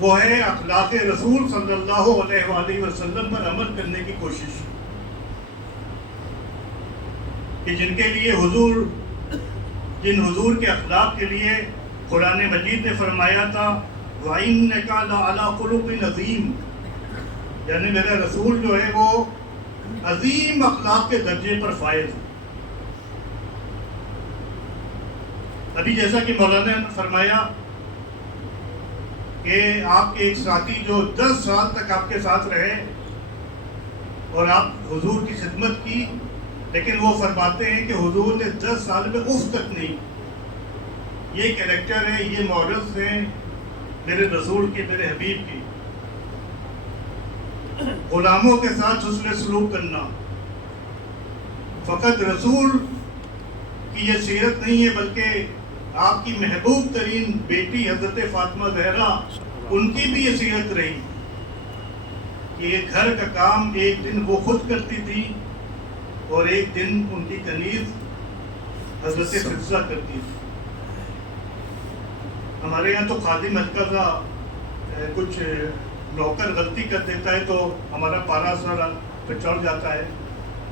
وہ ہے اخلاق رسول صلی اللہ علیہ وآلہ وسلم پر عمل کرنے کی کوشش، کہ جن کے لیے جن حضور کے اخلاق کے لیے قرآن مجید نے فرمایا تھا وَإِنَّكَ لَعَلَىٰ خُلُقٍ عَظِيمٍ، یعنی میرا رسول جو ہے وہ عظیم اخلاق کے درجے پر فائز ہے۔ ابھی جیسا کہ مولانا نے فرمایا کہ آپ کے ایک ساتھی جو 10 سال تک آپ کے ساتھ رہے اور آپ حضور کی خدمت کی، لیکن وہ فرماتے ہیں کہ حضور نے 10 سال میں اف تک نہیں۔ یہ کریکٹر ہے، یہ مورلز ہیں میرے رسول کے، میرے حبیب کی۔ غلاموں کے ساتھ حسن سلوک کرنا، فقط رسول کی یہ سیرت نہیں ہے بلکہ آپ کی محبوب ترین بیٹی حضرت فاطمہ زہرا، ان کی بھی یہ سیرت رہی کہ ایک گھر کا کام ایک دن وہ خود کرتی تھی اور ایک دن ان کی کنیز حضرت حفصہ کرتی تھی۔ ہمارے یہاں تو خادم حلقہ کا کچھ نوکر غلطی کر دیتا ہے تو ہمارا پارا سر پہ چڑھ جاتا ہے،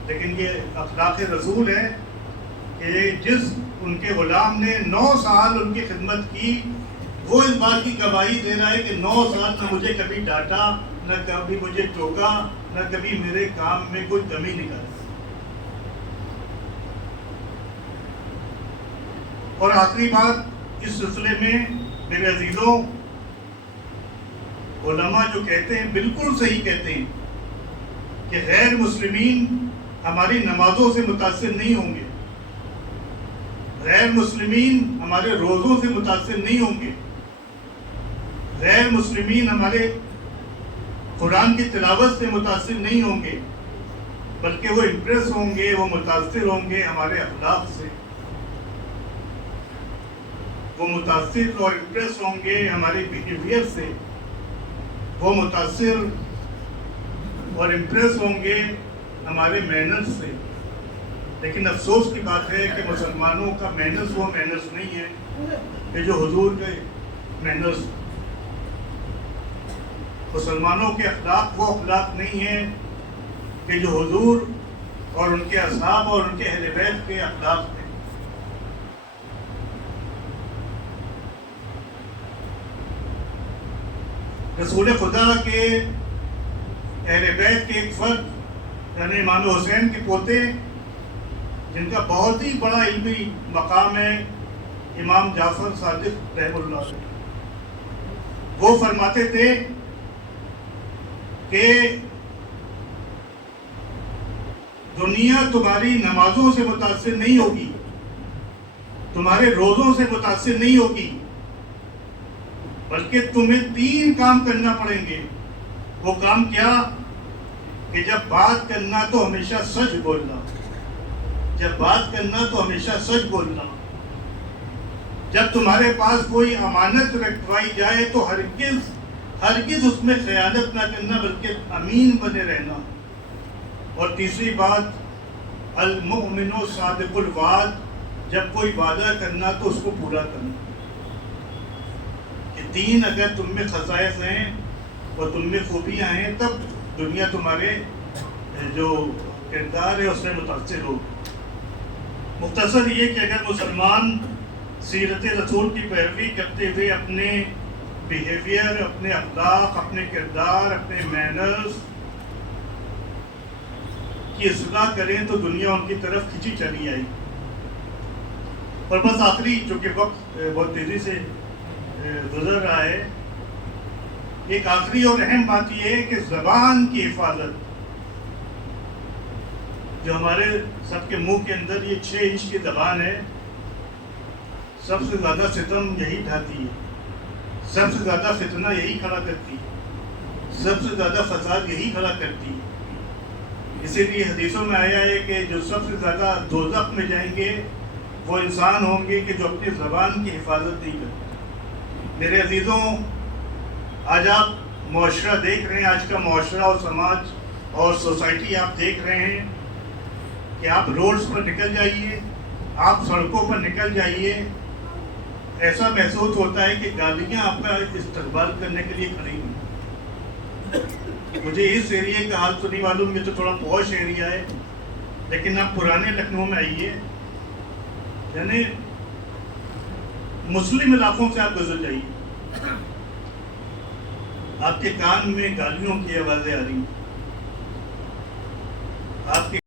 لیکن یہ اخلاق رسول ہے کہ جس ان کے غلام نے 9 سال ان کی خدمت کی، وہ اس بات کی گواہی دے رہا ہے کہ 9 سال نہ مجھے کبھی ڈانٹا، نہ کبھی مجھے ٹوکا، نہ کبھی میرے کام میں کوئی کمی نکالی۔ اور آخری بات اس سلسلے میں میرے عزیزوں، علماء جو کہتے ہیں بالکل صحیح کہتے ہیں کہ غیر مسلمین ہماری نمازوں سے متاثر نہیں ہوں گے، غیر مسلمین ہمارے روزوں سے متاثر نہیں ہوں گے، غیر مسلمین ہمارے قرآن کی تلاوت سے متاثر نہیں ہوں گے، بلکہ وہ امپریس ہوں گے، وہ متاثر ہوں گے ہمارے اخلاق سے، وہ متاثر اور امپریس ہوں گے ہمارے بیہیویئر سے، وہ متاثر اور امپریس ہوں گے ہمارے مینرز سے۔ لیکن افسوس کی بات ہے کہ مسلمانوں کا مینرز وہ مینرز نہیں ہے کہ جو حضور کے مینرز، مسلمانوں کے اخلاق وہ اخلاق نہیں ہیں کہ جو حضور اور ان کے اصحاب اور ان کے اہل بیت کے اخلاق ہیں۔ رسول خدا کے اہل بیت کے ایک فرد یعنی امام حسین کے پوتے جن کا بہت ہی بڑا علمی مقام ہے، امام جعفر صادق رحمہ اللہ علیہ، وہ فرماتے تھے کہ دنیا تمہاری نمازوں سے متاثر نہیں ہوگی، تمہارے روزوں سے متاثر نہیں ہوگی، بلکہ تمہیں 3 کام کرنا پڑیں گے۔ وہ کام کیا؟ کہ جب بات کرنا تو ہمیشہ سچ بولنا، جب بات کرنا تو ہمیشہ سچ بولنا، جب تمہارے پاس کوئی امانت رکھوائی جائے تو ہرگز اس میں خیانت نہ کرنا بلکہ امین بنے رہنا، اور تیسری بات المؤمن صادق الوعد، جب کوئی وعدہ کرنا تو اس کو پورا کرنا۔ یہ 3 اگر تم میں خصائص ہیں اور تم میں خوبیاں ہیں تب دنیا تمہارے جو کردار ہے اس میں متاثر ہو۔ مختصر یہ کہ اگر مسلمان سیرت رسول کی پیروی کرتے ہوئے اپنے بیہیویئر، اپنے اخلاق، اپنے کردار، اپنے مینرز کی اصلاح کریں تو دنیا ان کی طرف کھینچی چلی آئی۔ اور بس آخری، چونکہ وقت بہت تیزی سے گزر رہا ہے، ایک آخری اور اہم بات یہ ہے کہ زبان کی حفاظت، جو ہمارے سب کے منہ کے اندر یہ 6 انچ کی زبان ہے، سب سے زیادہ ستم یہی ڈھاتی ہے، سب سے زیادہ فتنہ یہی کھڑا کرتی ہے، سب سے زیادہ فساد یہی کھڑا کرتی ہے۔ اسی لیے حدیثوں میں آیا ہے کہ جو سب سے زیادہ دوزخ میں جائیں گے وہ انسان ہوں گے کہ جو اپنی زبان کی حفاظت نہیں کرتے۔ میرے عزیزوں، آج آپ معاشرہ دیکھ رہے ہیں، آج کا معاشرہ اور سماج اور سوسائٹی آپ دیکھ رہے ہیں کہ آپ روڈز پر نکل جائیے، آپ سڑکوں پر نکل جائیے، ایسا محسوس ہوتا ہے کہ گاڑیاں آپ کا استقبال کرنے کے لیے کھڑی ہوئی. مجھے اس ایریے کا حال تو نہیں معلوم, یہ تو تھوڑا پوش ایریا ہے, لیکن آپ پرانے لکھنؤ میں آئیے, یعنی مسلم علاقوں سے آپ گزر جائیے, آپ کے کان میں گالیوں کی آوازیں آ رہی ہیں, آپ کے